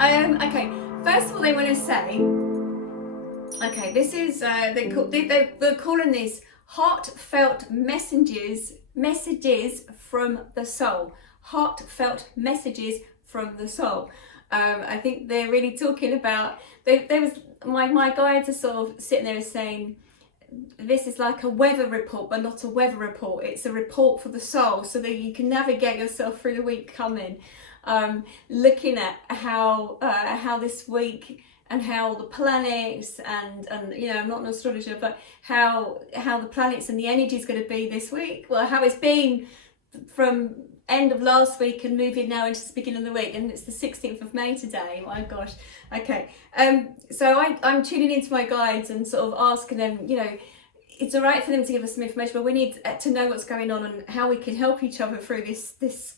Okay, first of all, they want to say, okay, this is, they're calling this heartfelt messages from the soul. Heartfelt messages from the soul. I think they're really talking about, there was, my guides are sort of sitting there saying, this is like a weather report, but not a weather report. It's a report for the soul, so that you can navigate yourself through the week coming. Looking at how this week and how the planets and you know, I'm not an astrologer, but how the planets and the energy is going to be this week. Well, how it's been from end of last week and moving now into the beginning of the week, and it's the 16th of May today. My gosh. Okay. So I'm tuning into my guides and sort of asking them, you know, it's all right for them to give us some information, but we need to know what's going on and how we can help each other through this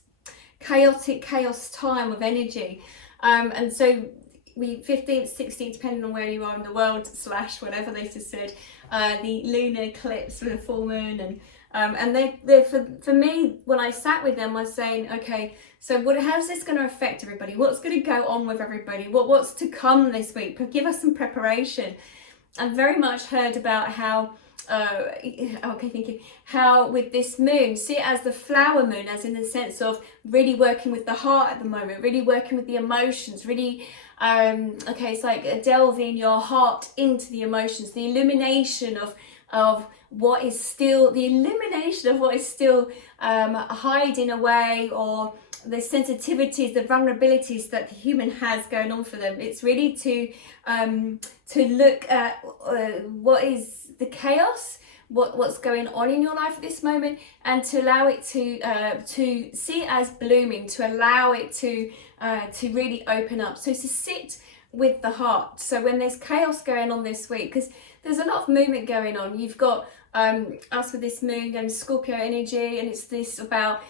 chaos time of energy. And so we 15th, 16th, depending on where you are in the world / whatever they just said, the lunar eclipse for the full moon, and they for me, when I sat with them, I was saying, okay, so how's this going to affect everybody? What's going to go on with everybody? What's to come this week? But give us some preparation. I very much heard about how how with this moon, see it as the flower moon, as in the sense of really working with the heart at the moment, really working with the emotions, really it's like delving your heart into the emotions, the illumination of what is still, hiding away, or the sensitivities, the vulnerabilities that the human has going on for them. It's really to look at what is the chaos, what's going on in your life at this moment, and to allow it to see it as blooming, to allow it to really open up. So to sit with the heart. So when there's chaos going on this week, because there's a lot of movement going on, you've got us with this moon and Scorpio energy, and it's this about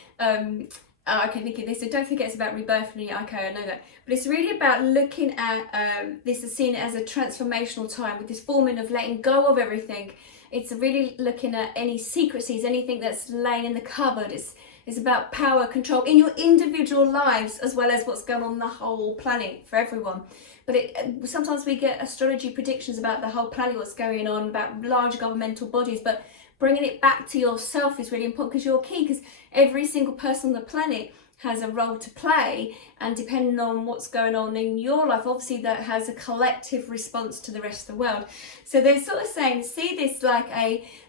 okay, thinking this, so don't forget it's about rebirth. Okay, I know that, but it's really about looking at this is seen as a transformational time with this forming of letting go of everything. It's really looking at any secrecies, anything that's laying in the cupboard. It's about power, control in your individual lives, as well as what's going on the whole planet for everyone. But sometimes we get astrology predictions about the whole planet, what's going on, about large governmental bodies, but bringing it back to yourself is really important, because you're key, because every single person on the planet has a role to play, and depending on what's going on in your life, obviously that has a collective response to the rest of the world. So they're sort of saying, see this like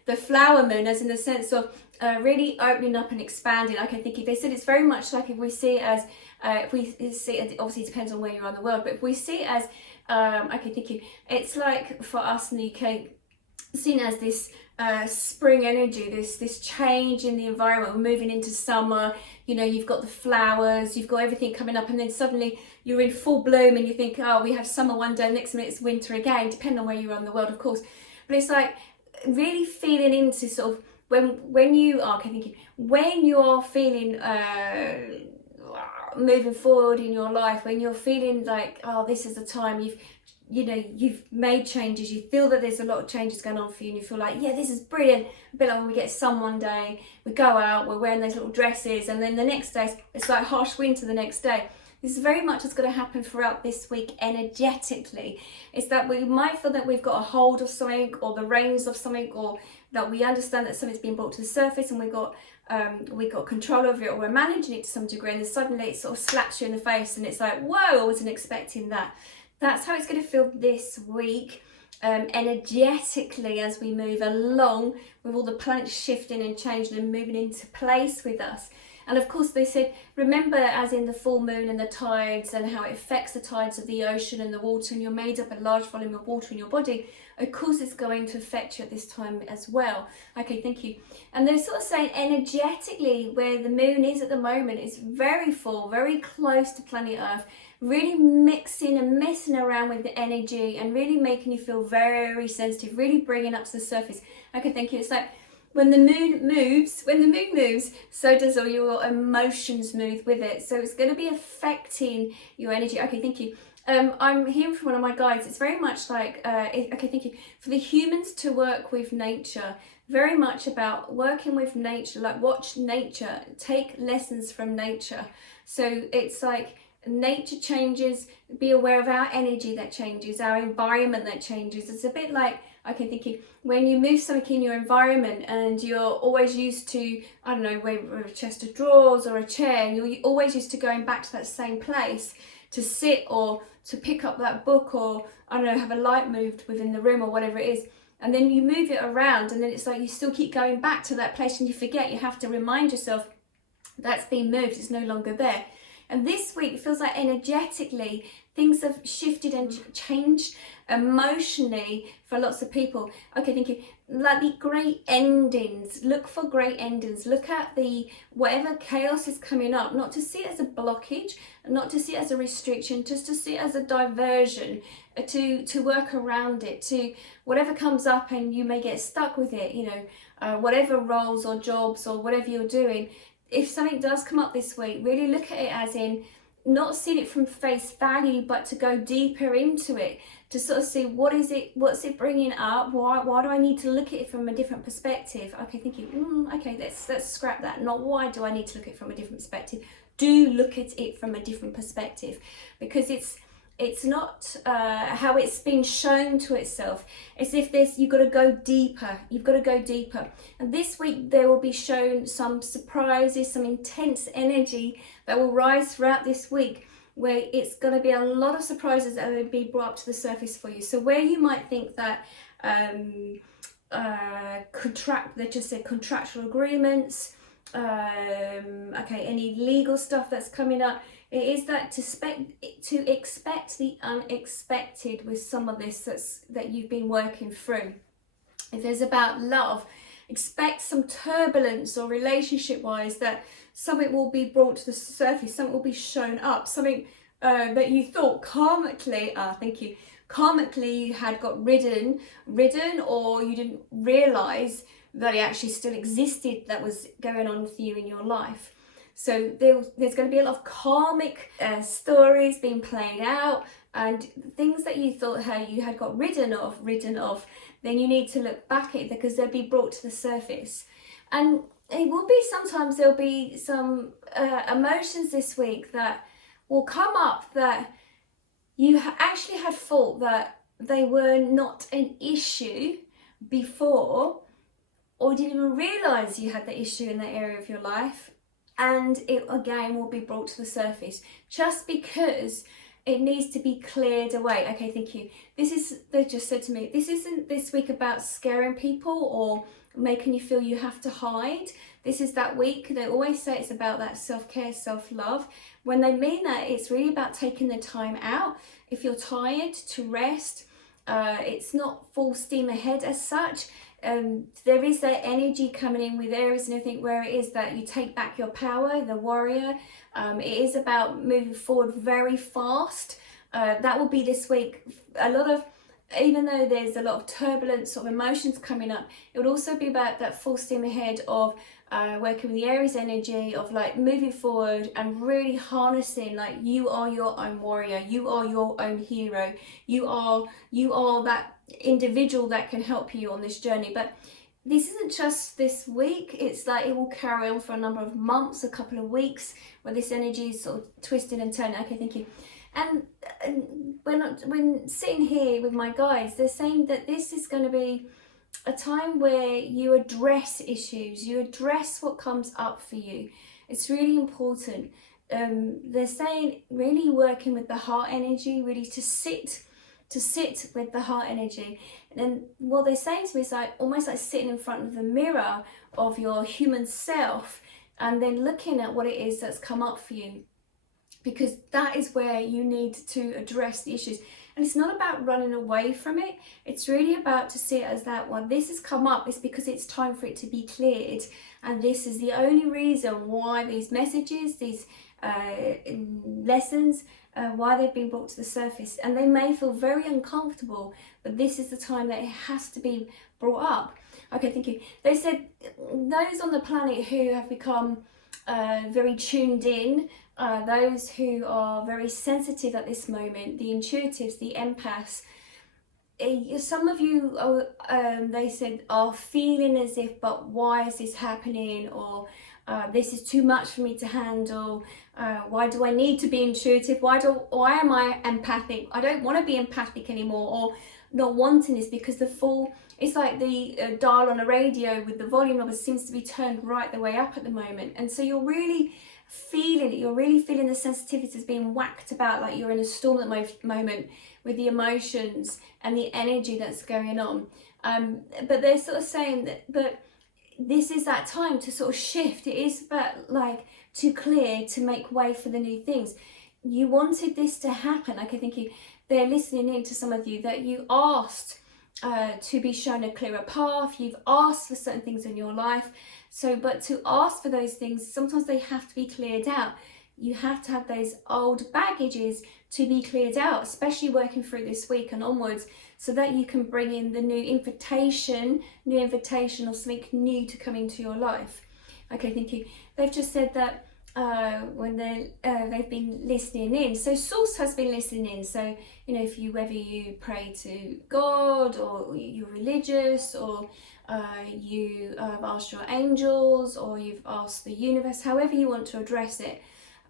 the flower moon, as in the sense of really opening up and expanding. Like, I think if they said it's very much like, if we see it as if we see it, obviously it depends on where you are in the world, but if we see it as it's like for us in the UK, seen as this spring energy, this change in the environment. We're moving into summer, you know, you've got the flowers, you've got everything coming up, and then suddenly you're in full bloom and you think, oh, we have summer one day, next minute it's winter again, depending on where you are in the world, of course. But it's like really feeling into sort of when you are when you're feeling moving forward in your life, when you're feeling like, oh, this is the time, you've made changes, you feel that there's a lot of changes going on for you, and you feel like, yeah, this is brilliant. A bit like when we get sun one day, we go out, we're wearing those little dresses, and then the next day it's like harsh winter the next day. This is very much what's going to happen throughout this week energetically. It's that we might feel that we've got a hold of something, or the reins of something, or that we understand that something's been brought to the surface and we got control over it, or we're managing it to some degree, and then suddenly it sort of slaps you in the face and it's like, whoa, I wasn't expecting that. That's how it's going to feel this week, energetically, as we move along with all the planets shifting and changing and moving into place with us. And of course they said, remember, as in the full moon and the tides and how it affects the tides of the ocean and the water, and you're made up a large volume of water in your body, of course it's going to affect you at this time as well. Okay, thank you. And they're sort of saying energetically, where the moon is at the moment, is very full, very close to planet Earth, really mixing and messing around with the energy and really making you feel very sensitive, really bringing up to the surface. Okay, thank you. It's like when the moon moves, so does all your emotions move with it. So it's going to be affecting your energy. Okay, thank you. I'm hearing from one of my guides, it's very much like, okay, thank you, for the humans to work with nature, very much about working with nature, like watch nature, take lessons from nature. So it's like nature changes. Be aware of our energy that changes, our environment that changes. It's a bit like, okay, thinking when you move something in your environment and you're always used to, I don't know, whether a chest of drawers or a chair, and you're always used to going back to that same place to sit or to pick up that book, or I don't know, have a light moved within the room or whatever it is, and then you move it around, and then it's like you still keep going back to that place and you forget. You have to remind yourself that's been moved, it's no longer there. And this week it feels like energetically things have shifted and changed emotionally for lots of people. Okay, thank you. Like the great endings. Look for great endings. Look at the whatever chaos is coming up, not to see it as a blockage, not to see it as a restriction, just to see it as a diversion, to work around it, to whatever comes up and you may get stuck with it, you know, whatever roles or jobs or whatever you're doing. If something does come up this week, really look at it as in not seeing it from face value, but to go deeper into it, to sort of see what's it bringing up, why do I need to look at it from a different perspective. Okay, thinking, okay, let's scrap that. Not why do I need to look at it from a different perspective. Do look at it from a different perspective, because it's not how it's been shown to itself. It's if you've got to go deeper. You've got to go deeper. And this week there will be shown some surprises, some intense energy that will rise throughout this week, where it's going to be a lot of surprises that will be brought up to the surface for you. So where you might think that let's just say contractual agreements, okay, any legal stuff that's coming up, it is that to expect the unexpected with some of this that you've been working through. If there's about love, expect some turbulence, or relationship wise, that something will be brought to the surface, something will be shown up, something that you thought karmically, karmically you had got ridden, or you didn't realize that it actually still existed, that was going on with you in your life. So there's going to be a lot of karmic stories being played out, and things that you thought how you had got ridden of, then you need to look back at it, because they'll be brought to the surface. And it will be, sometimes there'll be some emotions this week that will come up that you actually had thought that they were not an issue before, or didn't even realise you had the issue in that area of your life. And it again will be brought to the surface, just because it needs to be cleared away. Okay, thank you. They just said to me, this isn't this week about scaring people or making you feel you have to hide. This is that week. They always say it's about that self-care, self-love. When they mean that, it's really about taking the time out. If you're tired, to rest. It's not full steam ahead as such. There is that energy coming in with Aries and everything, where it is that you take back your power, the warrior. It is about moving forward very fast. That will be this week. Even though there's a lot of turbulence of emotions coming up, it would also be about that full steam ahead of working with the Aries energy, of like moving forward and really harnessing, like, you are your own warrior, you are your own hero, you are that individual that can help you on this journey. But this isn't just this week, it's like it will carry on for a number of months, a couple of weeks, where this energy is sort of twisting and turning. Okay, thank you. And when sitting here with my guides, they're saying that this is going to be a time where you address issues, you address what comes up for you. It's really important. They're saying really working with the heart energy, really to sit with the heart energy. And then what they're saying to me is like almost like sitting in front of the mirror of your human self, and then looking at what it is that's come up for you, because that is where you need to address the issues. And it's not about running away from it, it's really about to see it as that one. This has come up, it's because it's time for it to be cleared, and this is the only reason why these messages, these lessons, why they've been brought to the surface. And they may feel very uncomfortable, but this is the time that it has to be brought up. Okay, thank you. They said those on the planet who have become very tuned in, those who are very sensitive at this moment, the intuitives, the empaths, some of you are, they said, are feeling as if, but why is this happening? Or this is too much for me to handle. Why do I need to be intuitive? Why am I empathic? I don't want to be empathic anymore, or not wanting this, because the Fool, it's like the dial on a radio with the volume knob seems to be turned right the way up at the moment. And so you're really feeling it. You're really feeling the sensitivities being whacked about, like you're in a storm at the moment with the emotions and the energy that's going on. But they're sort of saying that, but this is that time to sort of shift. It is about like to clear, to make way for the new things. You wanted this to happen. Like I think they're listening in to some of you that you asked to be shown a clearer path. You've asked for certain things in your life. So, but to ask for those things, sometimes they have to be cleared out. You have to have those old baggages to be cleared out, especially working through this week and onwards, so that you can bring in the new invitation of something new to come into your life. Okay, thank you. They've just said that when they've been listening in. So Source has been listening in. So, you know, whether you pray to God, or you're religious, or you have asked your angels, or you've asked the universe, however you want to address it.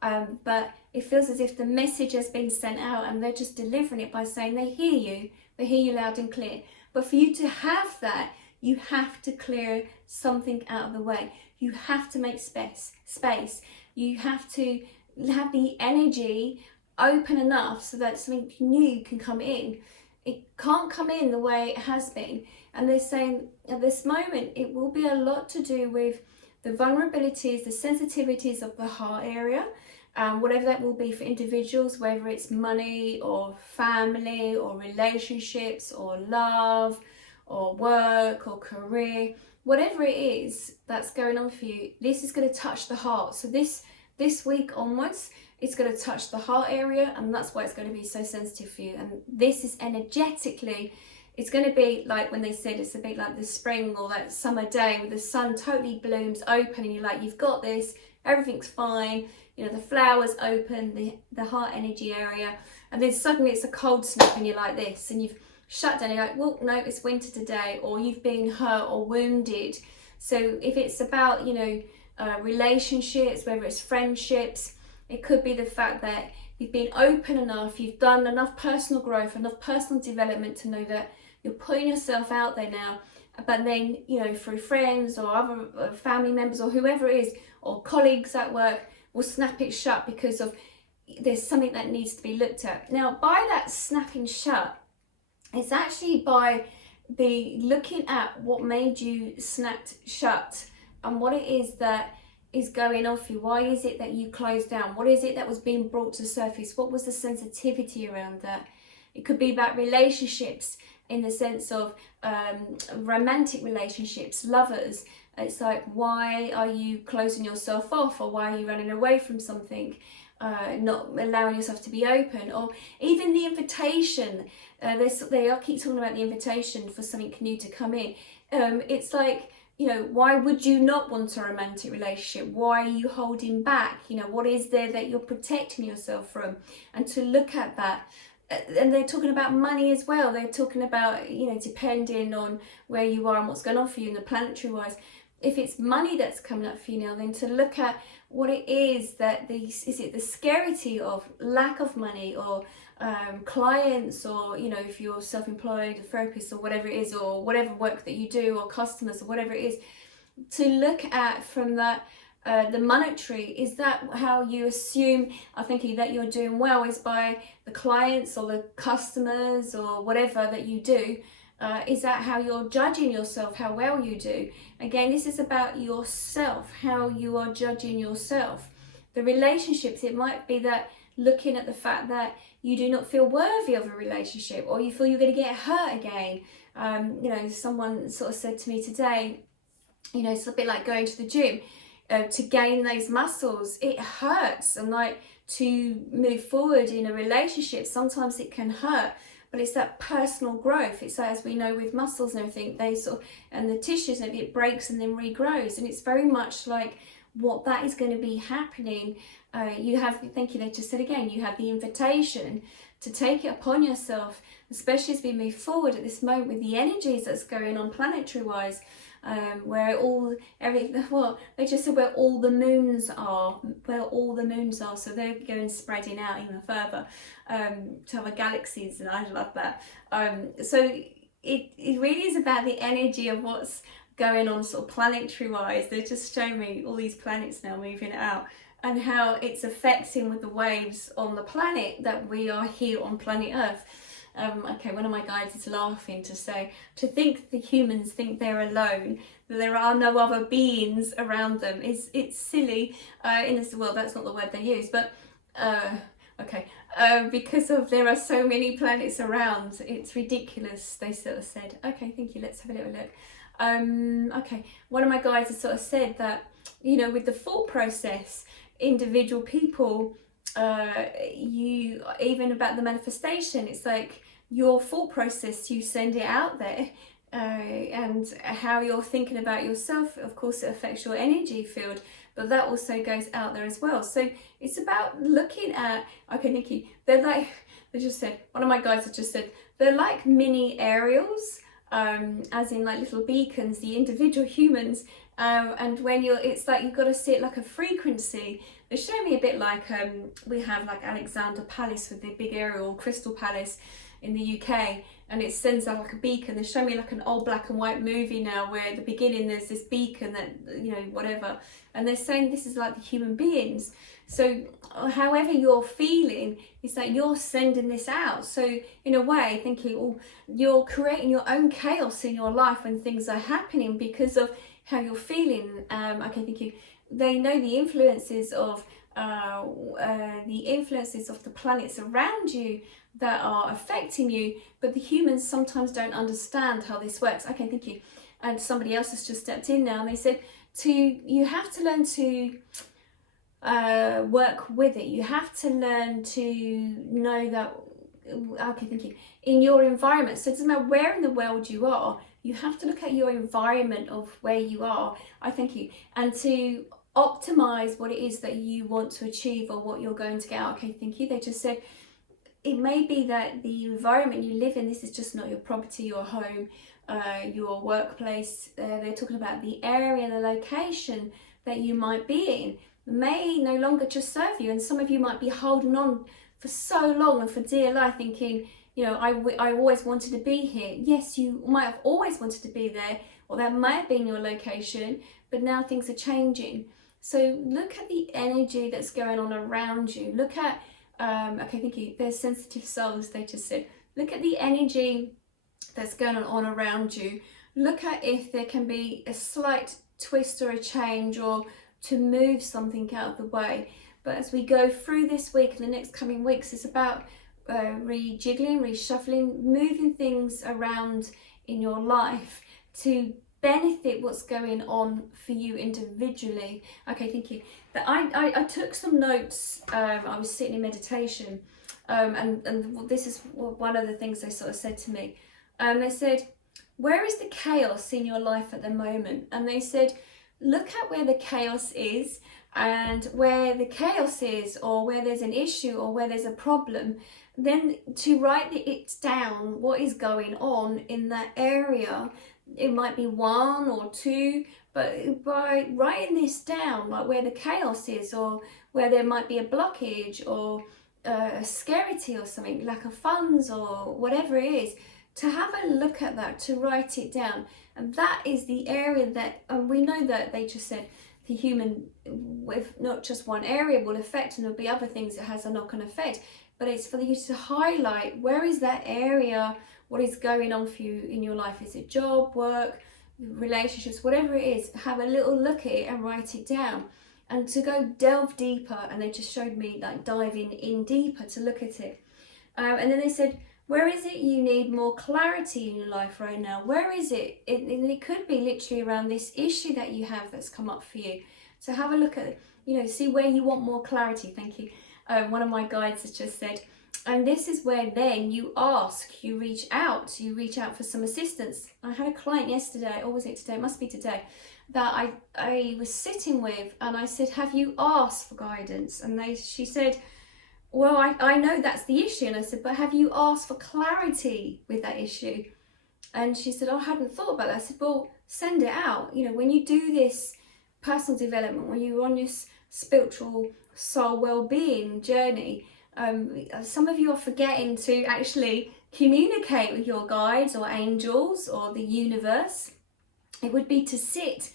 But it feels as if the message has been sent out, and they're just delivering it by saying they hear you loud and clear. But for you to have that, you have to clear something out of the way. You have to make space. You have to have the energy open enough so that something new can come in. It can't come in the way it has been. And they're saying at this moment, it will be a lot to do with the vulnerabilities, the sensitivities of the heart area, whatever that will be for individuals, whether it's money or family or relationships or love or work or career, whatever it is that's going on for you, this is going to touch the heart. So this week onwards, it's going to touch the heart area, and that's why it's going to be so sensitive for you. And this is energetically, it's going to be like when they said it's a bit like the spring or that summer day where the sun totally blooms open, and you're like, you've got this, everything's fine, you know, the flowers open, the heart energy area, and then suddenly it's a cold snap and you're like this, and you've shut down, you're like, well, no, it's winter today, or you've been hurt or wounded. So if it's about, you know, relationships, whether it's friendships, it could be the fact that you've been open enough, you've done enough personal growth, enough personal development to know that you're putting yourself out there now. But then, you know, through friends or other family members or whoever it is, or colleagues at work, will snap it shut because of there's something that needs to be looked at. Now, by that snapping shut, it's actually by the looking at what made you snapped shut and what it is that is going on for you. Why is it that you closed down? What is it that was being brought to the surface? What was the sensitivity around that? It could be about relationships in the sense of romantic relationships, lovers. It's like, why are you closing yourself off, or why are you running away from something? Not allowing yourself to be open, or even the invitation. They keep talking about the invitation for something new to come in. It's like, you know, why would you not want a romantic relationship? Why are you holding back? You know, what is there that you're protecting yourself from? And to look at that. And they're talking about money as well. They're talking about, you know, depending on where you are and what's going on for you in the planetary wise. If it's money that's coming up for you now, then to look at what it is that is it the scarcity of lack of money, or clients, or, you know, if you're self-employed, a therapist or whatever it is, or whatever work that you do, or customers or whatever it is, to look at from that the monetary. Is that how you assume, I think, that you're doing well, is by the clients or the customers or whatever that you do? Is that how you're judging yourself, how well you do? Again, this is about yourself, how you are judging yourself. The relationships, it might be that looking at the fact that you do not feel worthy of a relationship, or you feel you're going to get hurt again. You know, someone sort of said to me today, you know, it's a bit like going to the gym. To gain those muscles, it hurts, and like to move forward in a relationship, sometimes it can hurt. But it's that personal growth. It's as we know with muscles and everything, they sort of, and the tissues, and it breaks and then regrows. And it's very much like what that is going to be happening. You have, thank you, they just said again, you have the invitation to take it upon yourself, especially as we move forward at this moment with the energies that's going on planetary wise. where well, they just said where all the moons are, so they're going spreading out even further to other galaxies, and I love that. So it really is about the energy of what's going on sort of planetary wise. They're just showing me all these planets now moving out, and how it's affecting with the waves on the planet that we are here on planet Earth. Okay, one of my guides is laughing to think the humans think they're alone, that there are no other beings around them. It's silly in this world. That's not the word they use, but okay, because there are so many planets around, it's ridiculous. They sort of said, okay, thank you. Let's have a little look. Okay, one of my guides has sort of said that, you know, with the thought process, individual people, you, even about the manifestation, it's like your thought process, you send it out there, and how you're thinking about yourself, of course it affects your energy field, but that also goes out there as well. So it's about looking at, okay, Nikki, they're like, they just said, one of my guides has just said, they're like mini aerials, as in like little beacons, the individual humans, and when it's like you've got to see it like a frequency. They show me a bit like we have like Alexander Palace with the big aerial Crystal Palace in the UK, and it sends out like a beacon. They show me like an old black and white movie now where at the beginning there's this beacon that, you know, whatever, and they're saying this is like the human beings. So however you're feeling, it's like you're sending this out. So in a way, thinking, oh, you're creating your own chaos in your life when things are happening because of how you're feeling. Okay, thank you. They know the influences of the planets around you that are affecting you, but the humans sometimes don't understand how this works. Okay, thank you. And somebody else has just stepped in now, and they said you have to learn to work with it. You have to learn to know that, okay, thank you, in your environment. So it doesn't matter where in the world you are, you have to look at your environment of where you are, I thank you, and to optimize what it is that you want to achieve or what you're going to get out. Okay, thank you. They just said it may be that the environment you live in, this is just not your property, your home, your workplace. They're talking about the area, the location that you might be in may no longer just serve you, and some of you might be holding on for so long and for dear life, thinking, you know, I always wanted to be here. Yes, you might have always wanted to be there, or that might have been your location, but now things are changing. So look at the energy that's going on around you. Look at, okay, thank you, there's sensitive souls, they just said, look at the energy that's going on around you. Look at if there can be a slight twist or a change, or to move something out of the way. But as we go through this week and the next coming weeks, it's about rejiggling, reshuffling, moving things around in your life to benefit what's going on for you individually. Okay, thank you. But I took some notes. I was sitting in meditation, and this is one of the things they sort of said to me. They said, where is the chaos in your life at the moment? And they said, look at where the chaos is, and where the chaos is, or where there's an issue, or where there's a problem, then to write it down, what is going on in that area. It might be one or two, but by writing this down, like where the chaos is, or where there might be a blockage, or a scarcity or something, lack of funds or whatever it is, to have a look at that, to write it down. And that is the area that, and we know that they just said the human, with not just one area, will affect, and there'll be other things that has a knock-on effect, but it's for you to highlight where is that area, what is going on for you in your life. Is it job, work, relationships, whatever it is, have a little look at it and write it down, and to go delve deeper. And they just showed me like diving in deeper to look at it. And then they said, where is it you need more clarity in your life right now? Where is it? It could be literally around this issue that you have that's come up for you. So have a look at it, you know, see where you want more clarity. Thank you. One of my guides has just said, and this is where then you ask, you reach out for some assistance. I had a client yesterday, or was it today? It must be today, that I was sitting with, and I said, have you asked for guidance? And she said, well, I know that's the issue. And I said, but have you asked for clarity with that issue? And she said, oh, I hadn't thought about that. I said, well, send it out. You know, when you do this personal development, when you're on this spiritual soul well-being journey, some of you are forgetting to actually communicate with your guides or angels or the universe. It would be to sit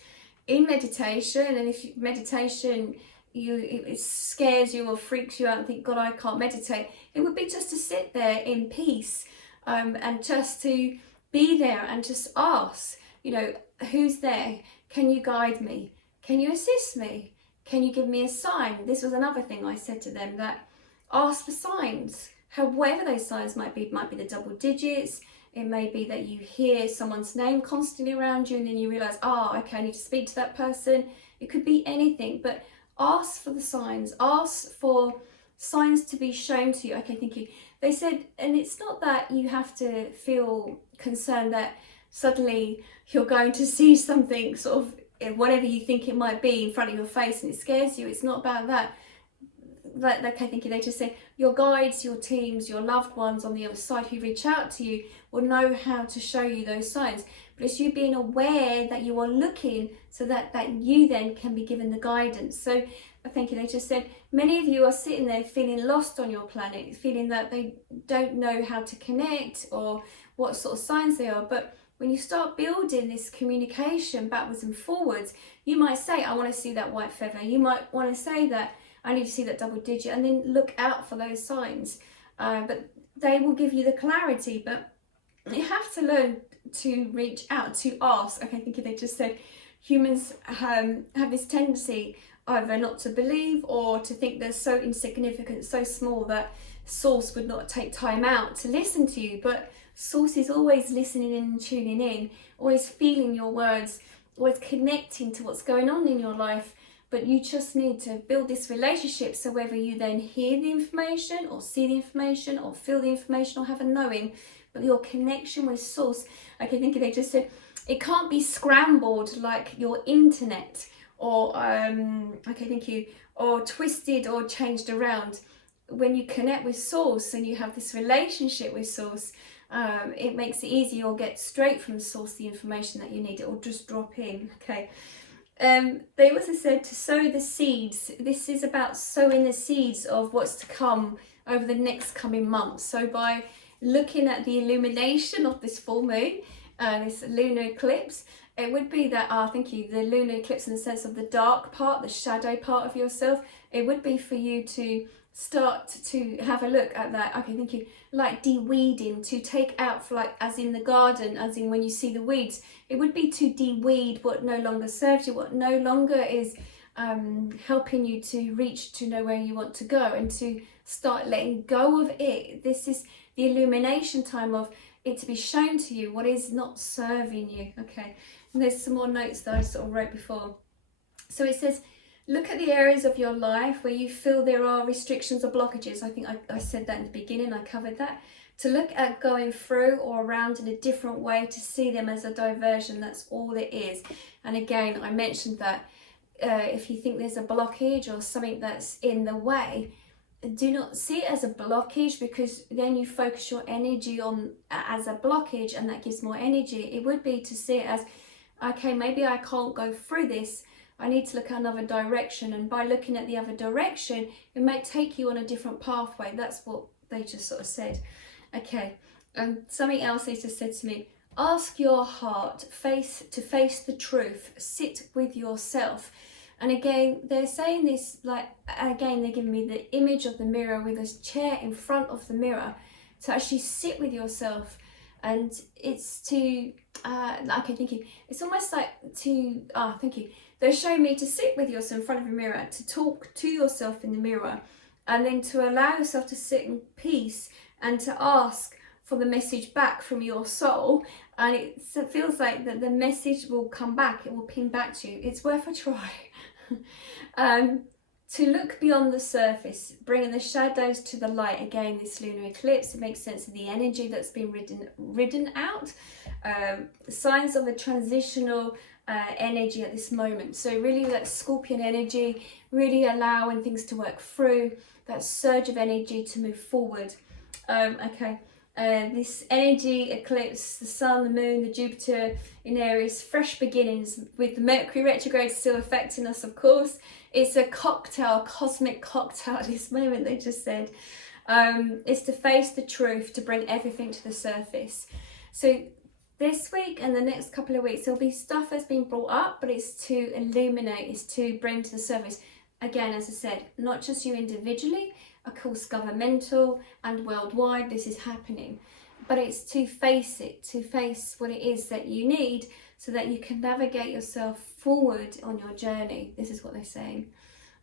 in meditation, and if meditation it scares you or freaks you out and think, God, I can't meditate, it would be just to sit there in peace, and just to be there and just ask, you know, who's there? Can you guide me? Can you assist me? Can you give me a sign? This was another thing I said to them, that ask for signs, whatever those signs might be. It might be the double digits. It may be that you hear someone's name constantly around you and then you realise, oh, okay, I need to speak to that person. It could be anything, but ask for the signs. Ask for signs to be shown to you. Okay, thank you. They said, and it's not that you have to feel concerned that suddenly you're going to see something, sort of whatever you think it might be, in front of your face and it scares you. It's not about that. Okay, thank you. They just say your guides, your teams, your loved ones on the other side who reach out to you will know how to show you those signs. But it's you being aware that you are looking, so that you then can be given the guidance. So thank you. They just said many of you are sitting there feeling lost on your planet, feeling that they don't know how to connect or what sort of signs they are. But when you start building this communication backwards and forwards, you might say, I want to see that white feather. You might want to say that I need to see that double digit, and then look out for those signs. But they will give you the clarity, but you have to learn to reach out, to ask. Okay, I think they just said humans have this tendency either not to believe or to think they're so insignificant, so small, that source would not take time out to listen to you. But source is always listening in and tuning in, always feeling your words, always connecting to what's going on in your life. But you just need to build this relationship, so whether you then hear the information or see the information or feel the information or have a knowing, but your connection with source. Okay, I think they just said it can't be scrambled like your internet, or okay, thank you, or twisted or changed around. When you connect with source and you have this relationship with source, it makes it easy. You'll get straight from source the information that you need. It will just drop in. Okay. They also said to sow the seeds. This is about sowing the seeds of what's to come over the next coming months. So by looking at the illumination of this full moon, this lunar eclipse, it would be that, thank you, the lunar eclipse in the sense of the dark part, the shadow part of yourself, it would be for you to start to have a look at that. Okay, thank you. Like de-weeding, to take out, for like, as in the garden, as in when you see the weeds, it would be to de-weed what no longer serves you, what no longer is helping you to reach to know where you want to go, and to start letting go of it. This is the illumination time of it to be shown to you what is not serving you. Okay, and there's some more notes that I sort of wrote before. So it says, look at the areas of your life where you feel there are restrictions or blockages. I think I said that in the beginning, I covered that. To look at going through or around in a different way, to see them as a diversion. That's all it is. And again, I mentioned that if you think there's a blockage or something that's in the way, do not see it as a blockage, because then you focus your energy on as a blockage, and that gives more energy. It would be to see it as, okay, maybe I can't go through this, I need to look at another direction, and by looking at the other direction, it might take you on a different pathway. That's what they just sort of said. Okay, and something else they just said to me, ask your heart, face the truth, sit with yourself. And again, they're saying this, like, again, they're giving me the image of the mirror with this chair in front of the mirror, to actually sit with yourself. And it's to, okay, thank you. It's almost like to, thank you. They're showing me to sit with yourself in front of a mirror, to talk to yourself in the mirror, and then to allow yourself to sit in peace and to ask for the message back from your soul. And it feels like that the message will come back, it will ping back to you. It's worth a try. To look beyond the surface, bringing the shadows to the light. Again, this lunar eclipse, it makes sense of the energy that's been ridden out. Signs of a transitional energy at this moment. So really that Scorpion energy, really allowing things to work through, that surge of energy to move forward. Okay, This energy eclipse, the sun, the moon, the Jupiter in Aries, fresh beginnings with the Mercury retrograde still affecting us, of course. It's a cocktail, cosmic cocktail at this moment, they just said. It's to face the truth, to bring everything to the surface. So this week and the next couple of weeks, there'll be stuff that's been brought up, but it's to illuminate, it's to bring to the surface. Again, as I said, not just you individually, of course, governmental and worldwide, this is happening. But it's to face it, to face what it is that you need so that you can navigate yourself forward on your journey. This is what they're saying.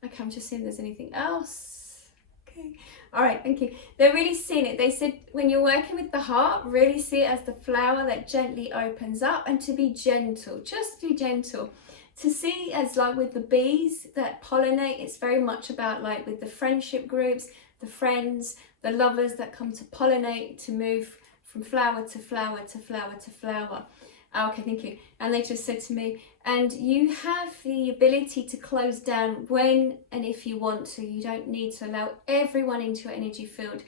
Okay, I'm just seeing if there's anything else. Okay. All right, thank you. They're really seeing it. They said when you're working with the heart, really see it as the flower that gently opens up, and to be gentle, just be gentle. To see as like with the bees that pollinate, it's very much about like with the friendship groups, the friends, the lovers that come to pollinate, to move from flower to flower to flower to flower. Okay, thank you. And they just said to me, and you have the ability to close down when and if you want to. You don't need to allow everyone into your energy field.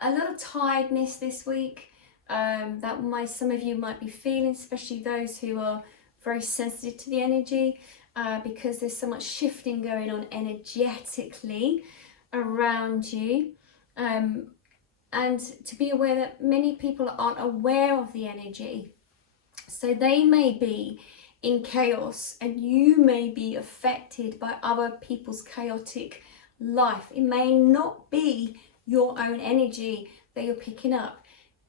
A lot of tiredness this week that some of you might be feeling, especially those who are very sensitive to the energy, because there's so much shifting going on energetically around you, and to be aware that many people aren't aware of the energy, so they may be in chaos and you may be affected by other people's chaotic life. It may not be your own energy that you're picking up.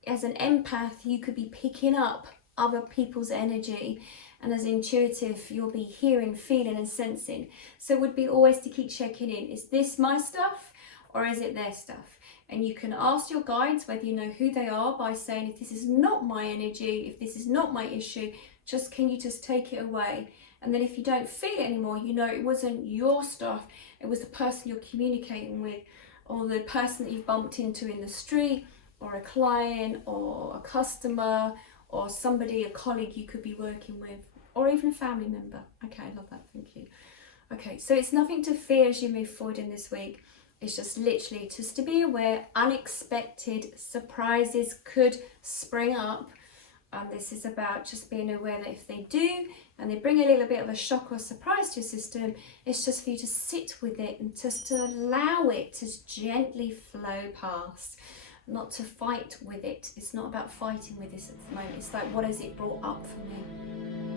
As an empath, you could be picking up other people's energy, and as intuitive, you'll be hearing, feeling and sensing. So it would be always to keep checking in. Is this my stuff or is it their stuff? And you can ask your guides whether you know who they are by saying, if this is not my energy, if this is not my issue, can you just take it away? And then if you don't feel it anymore, you know it wasn't your stuff, it was the person you're communicating with, or the person that you've bumped into in the street, or a client, or a customer, or somebody, a colleague you could be working with, or even a family member. Okay, I love that, thank you. Okay, so it's nothing to fear as you move forward in this week. It's just literally just to be aware unexpected surprises could spring up. This is about just being aware that if they do, and they bring a little bit of a shock or surprise to your system, it's just for you to sit with it and just to allow it to gently flow past. Not to fight with it. It's not about fighting with this at the moment. It's like, what has it brought up for me?